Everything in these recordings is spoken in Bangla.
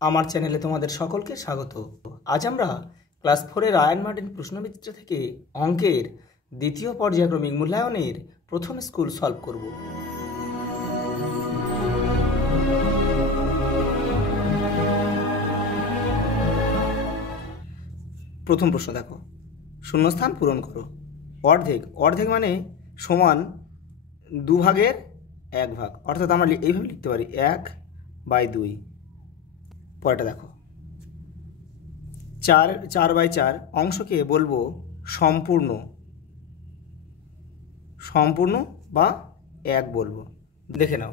আমার চ্যানেলে তোমাদের সকলকে স্বাগত। আজ আমরা ক্লাস 4-এর আয়ন মার্টিন প্রশ্নবিচিত্র থেকে অঙ্কের দ্বিতীয় পর্যায়ক্রমিক মূল্যায়নের প্রথম স্কুল সলভ করব। প্রথম প্রশ্ন দেখো, শূন্যস্থান পূরণ করো। অর্ধেক, অর্ধেক মানে সমান 2 ভাগের 1 ভাগ, অর্থাৎ আমরা এইভাবে লিখতে পারি 1/2। পরেরটা দেখো, 4/4 অংশকে বলবো সম্পূর্ণ, সম্পূর্ণ বা 1 বলবো। দেখে নাও,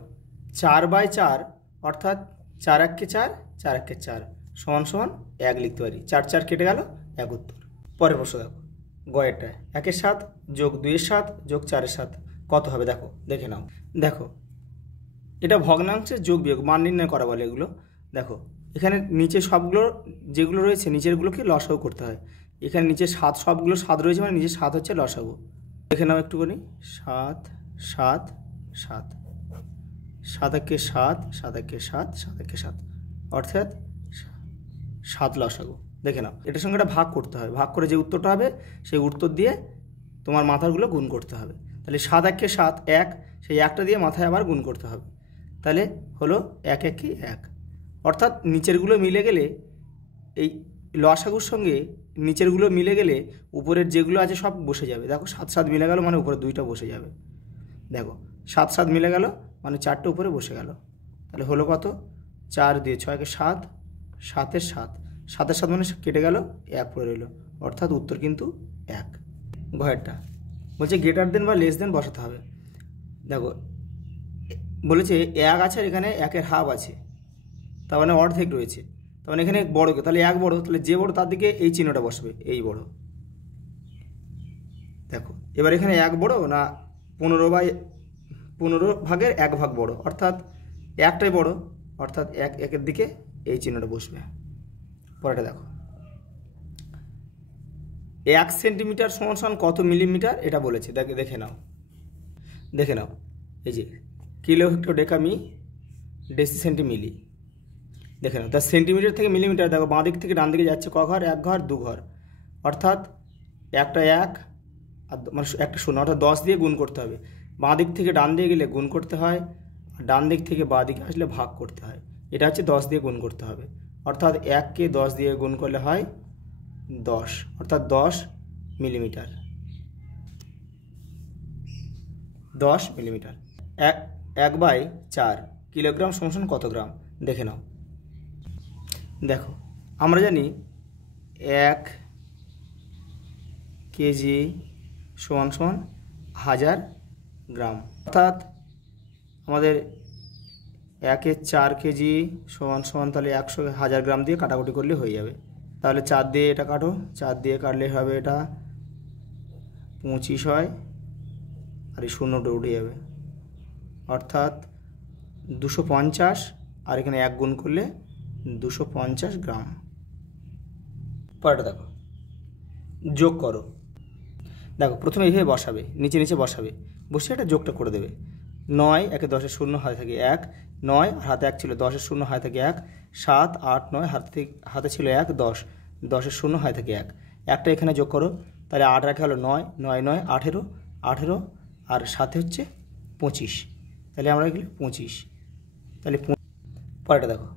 4/4 অর্থাৎ 4×1 4, 4×1 4 সমান সমান 1 লিখতে পারি। 4 4 কেটে গেল, 1 উত্তর। পরের প্রশ্ন দেখো, গয়েরটা 1-এর 7 যোগ 2-এর 7 যোগ 4-এর 7 কত হবে দেখো, দেখে নাও। দেখো, এটা ভগ্নাংশের যোগ বিয়োগ মান নির্ণয় করা বলে এগুলো। দেখো এখানে নিচে সবগুলো যেগুলো রয়েছে নিচেরগুলোকে লসাগু করতে হয়। এখানে নিচে 7 সবগুলো 7 রয়েছে মানে নিচে 7 হচ্ছে লসাগু। দেখে নাও একটুখানি, 7 7 7, 7×1 7, 7×1 7, 7×1 7 অর্থাৎ 7 লসাগু। দেখে নাও, এটার সঙ্গে এটা ভাগ করতে হবে, ভাগ করে যে উত্তরটা হবে সেই উত্তর দিয়ে তোমার মাথারগুলো গুণ করতে হবে। তাহলে 7×1 7 1, সেই একটা দিয়ে মাথায় আবার গুণ করতে হবে। তাহলে হলো 1×1 1, অর্থাৎ নিচেরগুলো মিলে গেলে এই লসাগুর সঙ্গে নিচেরগুলো মিলে গেলে উপরের যেগুলো আছে সব বসে যাবে। দেখো 7 7 মিলে গেল মানে উপরে 2টা বসে যাবে। দেখো 7 7 মিলে গেল মানে 4টে উপরে বসে গেল। তাহলে হলো কত, 4 দিয়ে 6 7, 7-এর 7, 7-এর 7 মানে কেটে গেল, 1 পড়ে রইল, অর্থাৎ উত্তর কিন্তু 1। ঘরেরটা বলছে গ্রেটার দেন বা লেস দেন বসাতে হবে। দেখো বলেছে 1 আছে আর এখানে 1-এর হাফ আছে, তার মানে অর্ধেক রয়েছে, তার মানে এখানে বড়কে, তাহলে 1 বড়, তাহলে যে বড় তার দিকে এই চিহ্নটা বসবে, এই বড়। দেখো এবার এখানে 1 বড় না 15 ভাগের 1 ভাগ বড়, অর্থাৎ 1টাই বড়, অর্থাৎ 1-1-এর দিকে এই চিহ্নটা বসবে। পরেটা দেখো, 1 সেন্টিমিটার সমান সমান কত মিলিমিটার এটা বলেছে। দেখে নাও, দেখে নাও, এই যে কিলো হেক্টর ডেকা মি ডেসি সেন্টি মিলি। দেখে নাও, তার সেন্টিমিটার থেকে মিলিমিটার, দেখো বাঁ দিক থেকে ডান দিকে যাচ্ছে ক ঘর, 1 ঘর 2 ঘর, অর্থাৎ একটা 1 আর মানে একটা 0, অর্থাৎ 10 দিয়ে গুণ করতে হবে। বাঁ দিক থেকে ডান দিকে গেলে গুণ করতে হয়, আর ডান দিক থেকে বাঁ দিকে আসলে ভাগ করতে হয়। এটা হচ্ছে 10 দিয়ে গুণ করতে হবে, অর্থাৎ 1কে 10 দিয়ে গুণ করলে হয় 10, অর্থাৎ 10 মিলিমিটার। 10 মিলিমিটার। 1/4 কিলোগ্রাম সমান কত গ্রাম দেখে নাও। দেখো আমরা জানি 1 কেজি সমান 1000 গ্রাম, অর্থাৎ আমাদের 1-এর 4 কেজি সমান তাহলে 100 গ্রাম দিয়ে কাটাকুটি করলে হয়ে যাবে। তাহলে 4 দিয়ে এটা কাটো, 4 দিয়ে কাটলে হবে এটা 25 হয়, আর এই 0টা উঠে যাবে, অর্থাৎ 250, আর এখানে 1 গুণ করলে 250 গ্রাম। পরেরটা দেখো, যোগ করো। দেখো প্রথমে এইভাবে বসাবে, নিচে নিচে বসাবে, বসে এটা যোগটা করে দেবে। 9 1 10-এর 0 হাতে থাকে 1, 9 আর হাতে 1 ছিল, 10-এর 0 হাতে থাকে 1, 7 8 9 হাতে ছিল 1, 10 10-এর 0 হাতে থাকে 1, একটা এখানে যোগ করো। তাহলে 8 রাখা হলো 9 9 9 18 18, আর সাথে হচ্ছে 25, তাহলে আমরা এগুলো 25। তাহলে পরেরটা দেখো,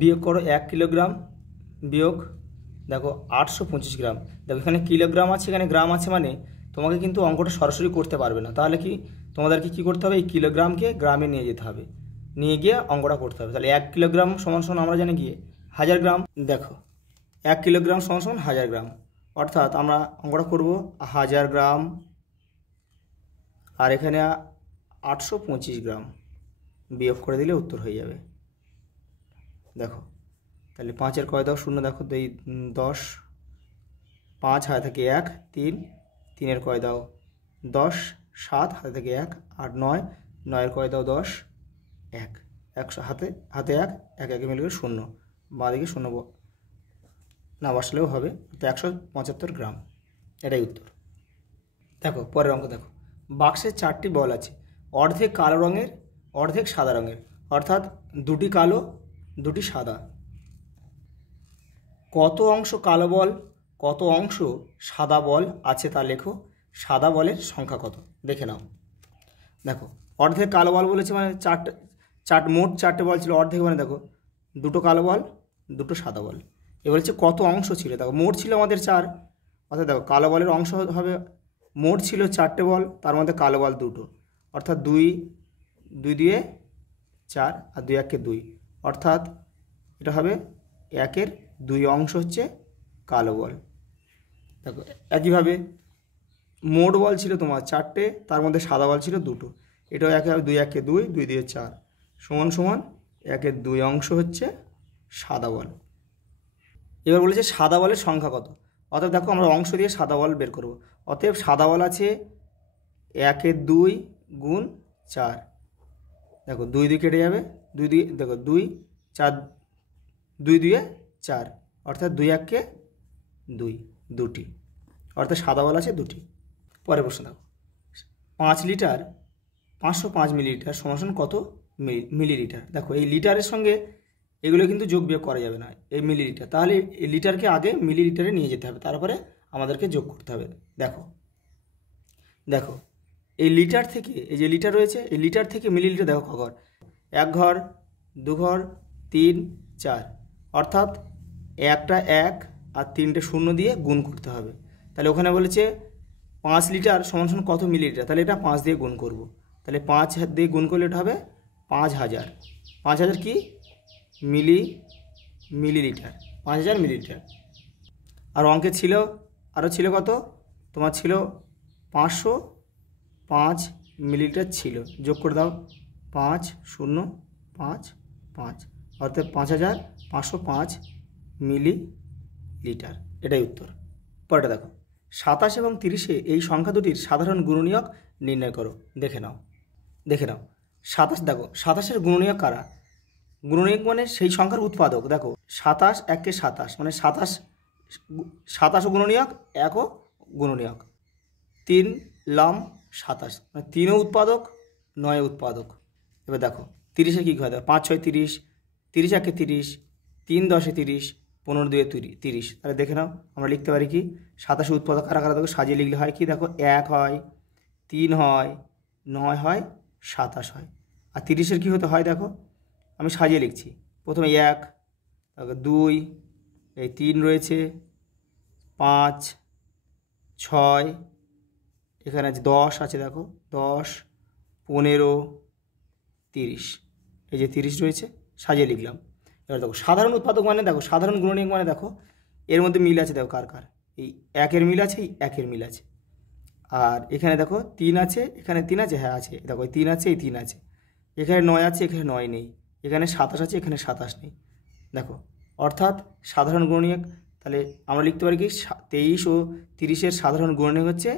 বিয়োগ করো। 1 কিলোগ্রাম বিয়োগ দেখো 825 গ্রাম। দেখো এখানে কিলোগ্রাম আছে, এখানে গ্রাম আছে, মানে তোমাকে কিন্তু অঙ্কটা সরাসরি করতে পারবে না। তাহলে কি তোমাদেরকে কী করতে হবে, এই কিলোগ্রামকে গ্রামে নিয়ে যেতে হবে, নিয়ে গিয়ে অঙ্কটা করতে হবে। তাহলে 1 কিলোগ্রাম সমান সমান আমরা জানি গিয়ে 1000 গ্রাম। দেখো 1 কিলোগ্রাম সমান সমান 1000 গ্রাম, অর্থাৎ আমরা অঙ্কটা করব 1000 গ্রাম, আর এখানে 825 গ্রাম বিয়োগ করে দিলে উত্তর হয়ে যাবে। দেখো তাহলে 5-এর কয় দাও 0, দেখো এই 10, 5 হাতে থেকে 1 3, 3-এর কয় দাও 10, 7 হাতে থেকে 1 8 9, 9-এর কয় দাও 10 1, 100 হাতে 1 1 1 মিলে 0, বাঁ দিকে 0 না বসালেও হবে, তো 175 গ্রাম, এটাই উত্তর। দেখো পরের অঙ্ক দেখো, বাক্সে 4টি বল আছে, অর্ধেক কালো রঙের অর্ধেক সাদা রঙের, অর্থাৎ 2টি কালো দুটি সাদা। কত অংশ কালো বল, কত অংশ সাদা বল আছে তা লেখো। সাদা বলের সংখ্যা কত দেখে নাও। দেখো অর্ধেক কালো বল বলেছে মানে মোট 4টে বল ছিল, অর্ধেক মানে দেখো 2টো কালো বল 2টো সাদা বল। এবার হচ্ছে কত অংশ ছিল, দেখো মোট ছিল আমাদের 4, অর্থাৎ দেখো কালো বলের অংশ হবে, মোট ছিল 4টে বল, তার মধ্যে কালো বল 2টো, অর্থাৎ 2 দিয়ে 4 আর 2 1 2, অর্থাৎ এটা হবে 1-এর 2 অংশ হচ্ছে কালো বল। দেখো একইভাবে মোট বল ছিল তোমার 4টে, তার মধ্যে সাদা বল ছিল 2টো, এটাও 2 1 2, 2 দিয়ে 4 সমান 1-এর 2 অংশ হচ্ছে সাদা বল। এবার বলেছে সাদা বলের সংখ্যা কত, অতএব দেখো আমরা অংশ দিয়ে সাদা বল বের করব। অতএব সাদা বল আছে 1-এর 2 গুণ 4, দেখো 2 দিয়ে কেটে যাবে, 2 দিয়ে দেখো 2 4, 2 দিয়ে 4, অর্থাৎ 2 1 2, 2টি, অর্থাৎ সাদা বল আছে 2টি। পরের প্রশ্ন দেখো 5 লিটার 505 মিলিলিটার সমান কত মিলিলিটার। দেখো এই লিটারের সঙ্গে এগুলো কিন্তু যোগ বিয়োগ করা যাবে না, এই মিলিলিটার, তাহলে এই লিটারকে আগে মিলিলিটারে নিয়ে যেতে হবে, তারপরে আমাদেরকে যোগ করতে হবে। দেখো এই লিটার থেকে, এই যে লিটার রয়েছে, এই লিটার থেকে মিলিলিটার দেখো কঘর, 1 ঘর 2 ঘর 3 4, অর্থাৎ একটা 1 আর 3টে 0 দিয়ে গুণ করতে হবে। তাহলে ওখানে বলেছে 5 লিটার সমান কত মিলিলিটার, তাহলে এটা 5 দিয়ে গুণ করব, তাহলে 5 দিয়ে গুণ করলে এটা হবে 5000। 5000 কি মিলিলিটার, 5000 মিলিলিটার। আর অঙ্কে ছিল আরও ছিল কত, তোমার ছিল 505 মিলিলিটার ছিল, যোগ করে দাও 5 0 5 5, অর্থাৎ 5505 মিলিলিটার, এটাই উত্তর। পরেটা দেখো 27 এবং 30-এ এই সংখ্যা দুটির সাধারণ গুণনীয়ক নির্ণয় করো। দেখে নাও 27, দেখো 27-এর গুণনীয়ক কারা, গুণনীয়ক মানে সেই সংখ্যার উৎপাদক। দেখো 27 1 27 মানে 27 গুণনীয়ক, 1 গুণনীয়ক, 3 লম 27 মানে 3ও উৎপাদক 9 উৎপাদক। এবার দেখো 30-এর কী হয়, দেখো 5 6 30, 30 1 30, 3 10 30, 15 2 30। তাহলে দেখে নাও আমরা লিখতে পারি কি 27 উৎপাদক কারা কারা, দেখো সাজিয়ে লিখলে হয় কি, দেখো 1 হয়, 3 হয়, 9 হয়, 27 হয়। আর 30-এর কী হতে হয়, দেখো আমি সাজিয়ে লিখছি, প্রথমে 1, তারপর 2, এই 3 রয়েছে, 5 6, এখানে আছে 10 আছে, দেখো 10 15 30, এই যে 30 রয়েছে, সাজিয়ে লিখলাম। এবার দেখো সাধারণ উৎপাদক মানে, দেখো সাধারণ গুণনীয়ক মানে দেখো এর মধ্যে মিল আছে, দেখো কার কার, এই 1-এর মিল আছে, এই 1-এর মিল আছে। আর এখানে দেখো 3 আছে, এখানে 3 আছে, হ্যাঁ আছে, দেখো 3 আছে, এই 3 আছে, এখানে 9 আছে, এখানে 9 নেই, এখানে 27 আছে, এখানে 27 নেই। দেখো অর্থাৎ সাধারণ গুণনীয়ক, তাহলে আমরা লিখতে পারি কি 23 ও 30-এর সাধারণ গুণনীয়ক হচ্ছে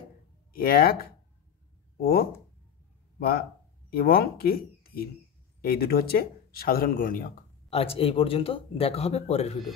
1 ও বা এবং কি 3, এই দুটো হচ্ছে সাধারণ গুণনীয়ক। আজ এই পর্যন্ত, দেখা হবে পরের ভিডিও।